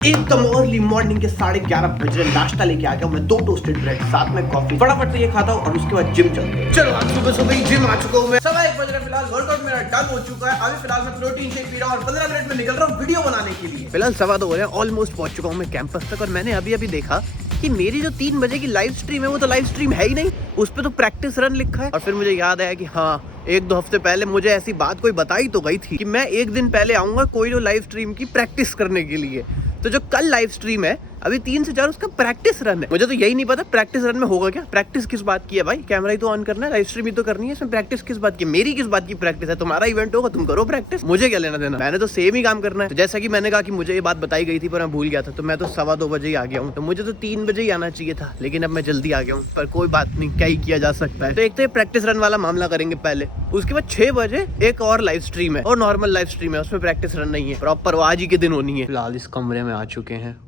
एकदम early morning के 11:30 बज रहे, नाश्ता लेके आ गया मैं 2 टोस्टेड ब्रेड साथ में कॉफी, फटाफट से ये खाता हूँ और उसके बाद जिम चलते हैं। चलो आज सुबह सुबह ही जिम आ चुका हूँ मैं। 1:15 बज रहे, फिलहाल वर्कआउट मेरा डन हो चुका है। अभी फिलहाल मैं प्रोटीन शेक पी रहा हूँ और 15 मिनट में निकल रहा हूँ वीडियो बनाने के लिए। फिलहाल 2:15 हो रहे हैं, ऑलमोस्ट पहुंच चुका हूँ मैं कैंपस तक और मैंने अभी देखा कि मेरी जो 3 बजे की लाइव स्ट्रीम है वो तो लाइव स्ट्रीम है ही नहीं, उस पर तो प्रैक्टिस रन लिखा है। और फिर मुझे याद आया कि हाँ, 1-2 हफ्ते पहले मुझे ऐसी बात कोई बताई तो गई थी कि मैं एक दिन पहले आऊंगा कोई जो लाइव स्ट्रीम की प्रैक्टिस करने के लिए। तो जो कल लाइव स्ट्रीम है अभी 3 से 4 उसका प्रैक्टिस रन है। मुझे तो यही नहीं पता प्रैक्टिस रन में होगा क्या, प्रैक्टिस किस बात की है भाई, कैमरा ही तो ऑन करना है, लाइव स्ट्रीम ही तो करनी है, इसमें प्रैक्टिस किस बात की, मेरी किस बात की प्रैक्टिस है। तुम्हारा इवेंट होगा तुम करो प्रैक्टिस, मुझे क्या लेना देना, मैंने तो सेम ही काम करना है। तो जैसा कि मैंने कहा कि मुझे ये बात बताई गई थी पर मैं भूल गया था, तो मैं तो 2:15 बजे ही आ गया हूँ। तो मुझे तो 3 बजे ही आना चाहिए था, लेकिन अब मैं जल्दी आ गया हूँ, पर कोई बात नहीं, क्या ही किया जा सकता है। तो एक तो प्रैक्टिस रन वाला मामला करेंगे पहले, उसके बाद 6 बजे एक और लाइव स्ट्रीम है और नॉर्मल लाइव स्ट्रीम है, उसमें प्रैक्टिस रन नहीं है, प्रॉपर आज ही के दिन होनी है। फिलहाल इस कमरे में आ चुके हैं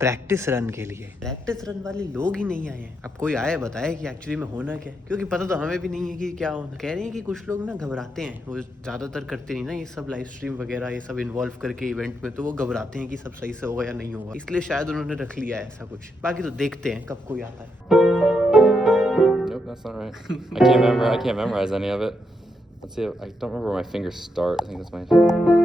प्रैक्टिस रन के लिए। प्रैक्टिस रन वाले लोग ही नहीं आए हैं। अब कोई आए बताए कि एक्चुअली में होना क्या है, क्योंकि पता तो हमें भी नहीं है कि क्या होना। कह रहे हैं कि कुछ लोग ना घबराते हैं, वो ज़्यादातर करते नहीं ना ये सब लाइव स्ट्रीम वगैरह, ये सब इन्वॉल्व करके इवेंट में, तो वो घबराते हैं कि सब सही से होगा या नहीं होगा, इसलिए शायद उन्होंने रख लिया है ऐसा कुछ। बाकी तो देखते हैं कब कोई आता है। Nope, that's not right. I can't memorize any of it. Let's see. I don't remember where my fingers start. I think that's my.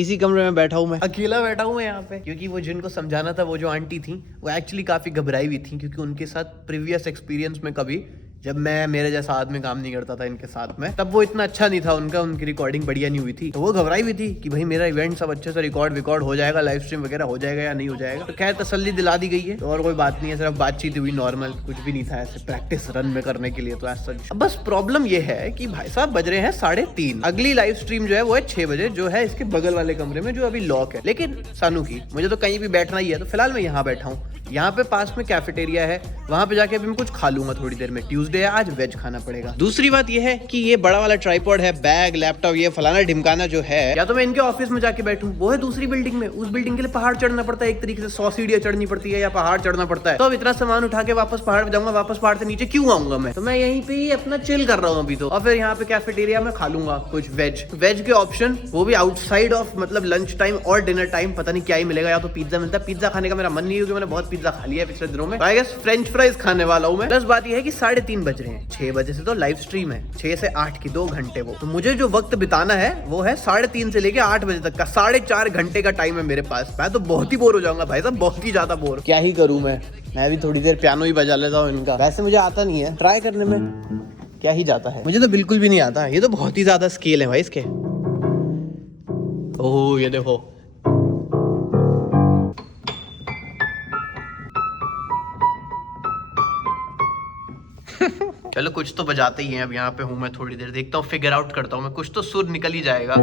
इसी कमरे में बैठा हूँ मैं, अकेला बैठा हूँ मैं यहाँ पे, क्योंकि वो जिनको समझाना था वो जो आंटी थी वो एक्चुअली काफी घबराई हुई थी, क्योंकि उनके साथ प्रीवियस एक्सपीरियंस में कभी जब मैं मेरे जैसा आदमी काम नहीं करता था इनके साथ में, तब वो इतना अच्छा नहीं था उनका, उनकी रिकॉर्डिंग बढ़िया नहीं हुई थी, तो वो घबराई हुई थी कि भाई मेरा इवेंट सब अच्छे से रिकॉर्ड हो जाएगा, लाइव स्ट्रीम वगैरह हो जाएगा या नहीं हो जाएगा। तो खैर तसल्ली दिला दी गई है, तो और कोई बात नहीं है, सिर्फ बातचीत हुई नॉर्मल, कुछ भी नहीं था ऐसे प्रैक्टिस रन में करने के लिए। तो ऐसा बस प्रॉब्लम ये है कि भाई साहब बज रहे हैं 3:30, अगली लाइव स्ट्रीम जो है वो है 6 बजे, जो है इसके बगल वाले कमरे में जो अभी लॉक है, लेकिन सानू की मुझे तो कहीं भी बैठना ही है, तो फिलहाल मैं यहाँ बैठा हूँ। यहाँ पे पास में कैफेटेरिया है, वहां पे जाके अभी मैं कुछ खा लूंगा थोड़ी देर में, ट्यूसडे है आज, वेज खाना पड़ेगा। दूसरी बात ये है कि ये बड़ा वाला ट्राइपॉड है, बैग लैपटॉप ये फलाना ढिमकाना जो है, या तो मैं इनके ऑफिस में जाके बैठूं, वो है दूसरी बिल्डिंग में, उस बिल्डिंग के लिए पहाड़ चढ़ना पड़ता है, एक तरीके से 100 सीढ़ियां चढ़नी पड़ती है या पहाड़ चढ़ना पड़ता है। तो अब इतना सामान उठा के वापस पहाड़ पे जाऊंगा, वापस पहाड़ से नीचे क्यों आऊंगा मैं, तो मैं यहीं पे ही अपना चिल कर रहा हूँ अभी तो। और फिर यहाँ पे कैफेटेरिया में खा लूंगा कुछ वेज के ऑप्शन, वो भी आउटसाइड ऑफ मतलब लंच टाइम और डिनर टाइम, पता नहीं क्या ही मिलेगा, या तो पिज्जा मिलता है, पिज्जा खाने का मेरा मन नहीं है क्योंकि मैंने बहुत पिज्जा खा लिया है पिछले दिनों में, आई गेस फ्रेंच फ्राइज खाने वाला हूँ मैं। प्लस बात यह है कि 3:30 बज रहे हैं, 6 बजे से तो लाइव स्ट्रीम है, 6 से 8 की 2 घंटे वो, तो मुझे जो वक्त बिताना है वो है 3:30 से लेके 8 बजे तक का, 4.5 घंटे का टाइम है मेरे पास। मैं तो बहुत ही बोर हो जाऊंगा भाई साहब, बहुत ही ज्यादा बोर। क्या ही करूं मैं भी थोड़ी देर पियानो ही बजा लेता हूँ इनका, वैसे मुझे आता नहीं है, ट्राई करने में क्या ही जाता है, मुझे तो बिल्कुल भी नहीं आता, ये तो बहुत ही ज्यादा स्केल है भाई इसके। ओह ये देखो, चलो कुछ तो बजाते ही हैं। अब यहाँ पे हूँ मैं, थोड़ी देर देखता हूँ, फिगर आउट करता हूँ मैं, कुछ तो सुर निकल ही जाएगा।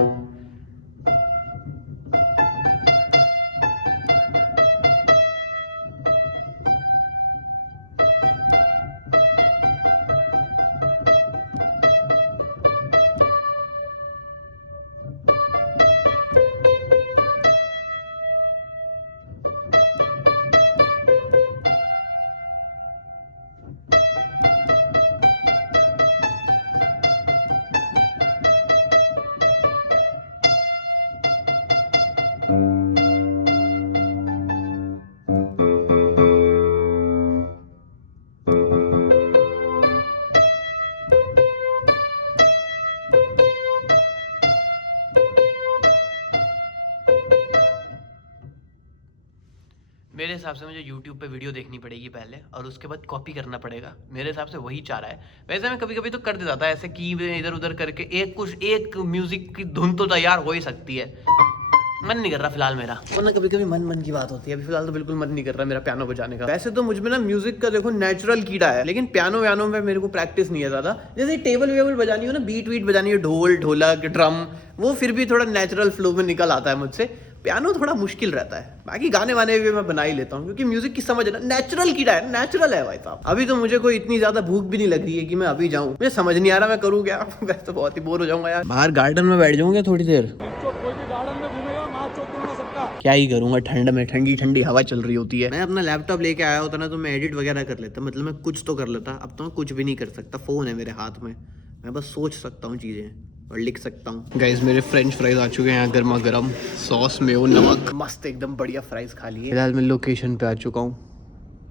मेरे हिसाब से मुझे YouTube पे वीडियो देखनी पड़ेगी पहले और उसके बाद कॉपी करना पड़ेगा, मेरे हिसाब से वही चाह रहा है। वैसे मैं कभी कभी तो कर देता था ऐसे की इधर उधर करके, एक म्यूजिक की धुन तो तैयार हो ही सकती है। मन नहीं कर रहा फिलहाल मेरा, वरना कभी कभी मन की बात होती है, अभी फिलहाल तो बिल्कुल मन नहीं कर रहा मेरा पियानो बजाने का। वैसे तो मुझ में ना म्यूजिक का देखो नेचुरल कीड़ा है, लेकिन पियानो व्यानो में मेरे को प्रैक्टिस नहीं है ज्यादा। जैसे टेबल वेबल बजानी हो ना, बीट वीट बजानी हो, ढोल ढोलक ड्रम, वो फिर भी थोड़ा नेचुरल फ्लो में निकल आता है मुझसे। पियानो थोड़ा मुश्किल रहता है, बाकी गाने वाने भी मैं बना ही लेता हूँ, क्योंकि म्यूजिक की समझ ना नेचुरल कीड़ा है, नेचुरल है भाई साहब। अभी तो मुझे कोई इतनी ज्यादा भूख भी नहीं लग रही है कि मैं अभी जाऊँ, मुझे समझ नहीं आ रहा मैं करूँ क्या। वैसे तो बहुत ही बोर हो जाऊंगा यार, बाहर गार्डन में बैठ जाऊंगा थोड़ी देर। क्या ही करूंगा ठंड में, ठंडी ठंडी हवा चल रही होती है। मैं अपना लैपटॉप लेके आया होता ना तो मैं एडिट वगैरह कर लेता, मतलब मैं कुछ तो कर लेता। अब तो मैं कुछ भी नहीं कर सकता, फोन है मेरे हाथ में, मैं बस सोच सकता हूँ चीजें और लिख सकता हूँ। गाइस मेरे फ्रेंच फ्राइज आ चुके हैं यहाँ गर्मा गर्म, सॉस में नमक मस्त एकदम बढ़िया फ्राइज खा लिए। फिलहाल मैं लोकेशन पे आ चुका हूँ,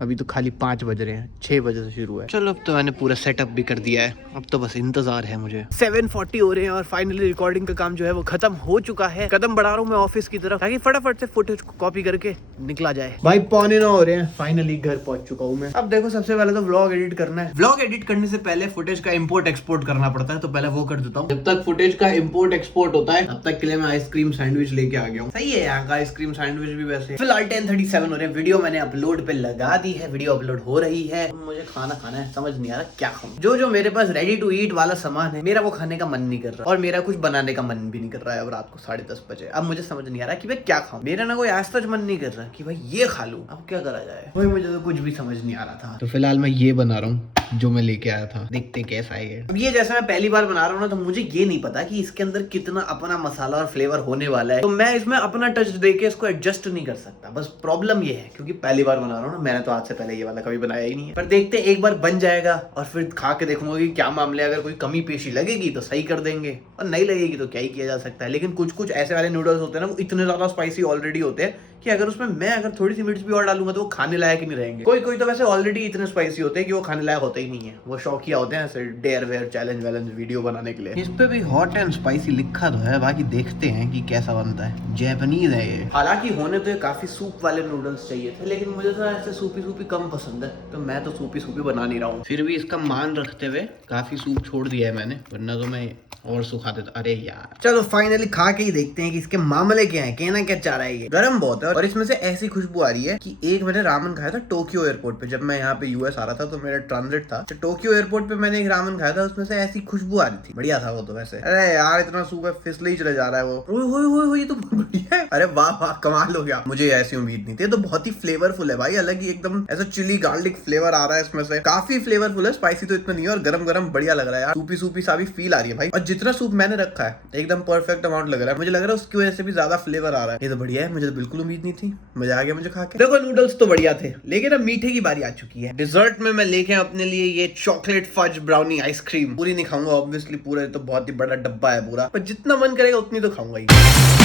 अभी तो खाली 5 बज रहे हैं, 6 बजे से शुरू है। चलो अब तो मैंने पूरा सेटअप भी कर दिया है, अब तो बस इंतजार है मुझे। 7:40 हो रहे हैं और फाइनली रिकॉर्डिंग का काम जो है वो खत्म हो चुका है। कदम बढ़ा रहा हूँ मैं ऑफिस की तरफ ताकि फटाफट से फुटेज को कॉपी करके निकला जाए। भाई 8:45 हो रहे हैं, फाइनली घर पहुंच चुका हूँ मैं। अब देखो सबसे पहले तो व्लॉग एडिट करना है। व्लॉग एडिट करने से पहले फुटेज का इम्पोर्ट एक्सपोर्ट करना पड़ता है, तो पहले वो कर देता हूँ। जब तक फुटेज का इम्पोर्ट एक्सपोर्ट होता है तब तक के लिए मैं आइसक्रीम सैंडविच लेके आ गया हूँ। सही है यहाँ का आइसक्रीम सैंडविच भी। वैसे फिलहाल 10:37 हो रहे हैं, वीडियो मैंने अपलोड पे लगा दी है, वीडियो अपलोड हो रही है। मुझे खाना खाना है, समझ नहीं आ रहा क्या खाऊं। जो मेरे पास रेडी टू ईट वाला सामान है मेरा वो खाने का मन नहीं कर रहा, और मेरा कुछ बनाने का मन भी नहीं कर रहा है। अब रात को 10:30 बजे, अब मुझे समझ नहीं आ रहा कि भाई क्या खाऊं। मेरा ना कोई आज तक मन नहीं कर रहा कि भाई ये खा लूं, अब क्या करा जाए। वही मुझे तो कुछ भी समझ नहीं आ रहा था, तो फिलहाल मैं ये बना रहा हूँ जो मैं लेके आया था, देखते कैसा है ये। अब ये जैसा मैं पहली बार बना रहा हूँ ना, तो मुझे ये नहीं पता कि इसके अंदर कितना अपना मसाला और फ्लेवर होने वाला है, तो मैं इसमें अपना टच देके इसको एडजस्ट नहीं कर सकता। बस प्रॉब्लम ये है क्योंकि पहली बार बना रहा हूँ ना, मैंने तो आज से पहले ये वाला कभी बनाया ही नहीं है। पर देखते एक बार बन जाएगा और फिर खा के देखूंगा कि क्या मामले। अगर कोई कमी पेशी लगेगी तो सही कर देंगे, और नहीं लगेगी तो क्या ही किया जा सकता है। लेकिन कुछ कुछ ऐसे वाले नूडल्स होते हैं ना, वो इतने ज्यादा स्पाइसी ऑलरेडी होते हैं कि अगर उसमें मैं अगर थोड़ी सी मिर्च भी और डालूंगा तो वो खाने लायक ही नहीं रहेंगे। कोई कोई तो वैसे ऑलरेडी इतने स्पाइसी होते हैं कि वो खाने लायक होते ही नहीं है, वो शौकिया होते हैं ऐसे डेयर वेयर चैलेंज वैलेंज वीडियो बनाने के लिए। इस पे भी हॉट एंड स्पाइसी लिखा तो है, बाकी देखते हैं कि कैसा बनता है। जैपनीज है ये। हालांकि होने तो ये काफी सूप वाले नूडल्स चाहिए थे, लेकिन मुझे तो ऐसे सूपी सूपी कम पसंद है, तो मैं तो सूपी सूपी बना नहीं रहा हूँ। फिर भी इसका मान रखते हुए काफी सूप छोड़ दिया है मैंने, वरना तो मैं और सुखा देता। अरे यार चलो फाइनली खा के ही देखते हैं कि इसके मामले क्या है, कहना क्या चाह रहा है। ये गर्म बहुत है और इसमें से ऐसी खुशबू आ रही है कि एक मैंने रामेन खाया था टोक्यो एयरपोर्ट पे, जब मैं यहाँ पे यूएस आ रहा था तो मेरा ट्रांजिट था, तो टोक्यो एयरपोर्ट पे मैंने एक रामेन खाया था, उसमें से ऐसी खुशबू आ रही थी, बढ़िया था वो तो। वैसे अरे यार इतना सूप है, फिसले ही चले जा रहा है वो। ये तो बढ़िया है। अरे वाह वाह कमाल हो गया, मुझे ऐसी उम्मीद नहीं थी। तो बहुत ही फ्लेवरफुल है भाई, अलग ही एकदम ऐसा चिली गार्लिक फ्लेवर आ रहा है इसमें से, काफी फ्लेवरफुल है। स्पाइसी तो इतना नहीं है और गरम गरम बढ़िया लग रहा है यार, सूपी सूपी सा भी फील आ रही है भाई। और जितना सूप मैंने रखा है एकदम परफेक्ट अमाउंट लग रहा है, मुझे लग रहा है उसकी वजह से भी ज्यादा फ्लेवर आ रहा है। ये तो बढ़िया है, मुझे तो बिल्कुल उम्मीद नहीं थी, मजा आ गया मुझे खा के। देखो नूडल्स तो बढ़िया थे, लेकिन अब मीठे की बारी आ चुकी है। डिजर्ट में मैं लेके अपने लिए ये चॉकलेट फज ब्राउनी आइसक्रीम। पूरी नहीं खाऊंगा ऑब्वियसली, पूरा तो बहुत ही बड़ा डब्बा है पूरा, पर जितना मन करेगा उतनी तो खाऊंगा ही।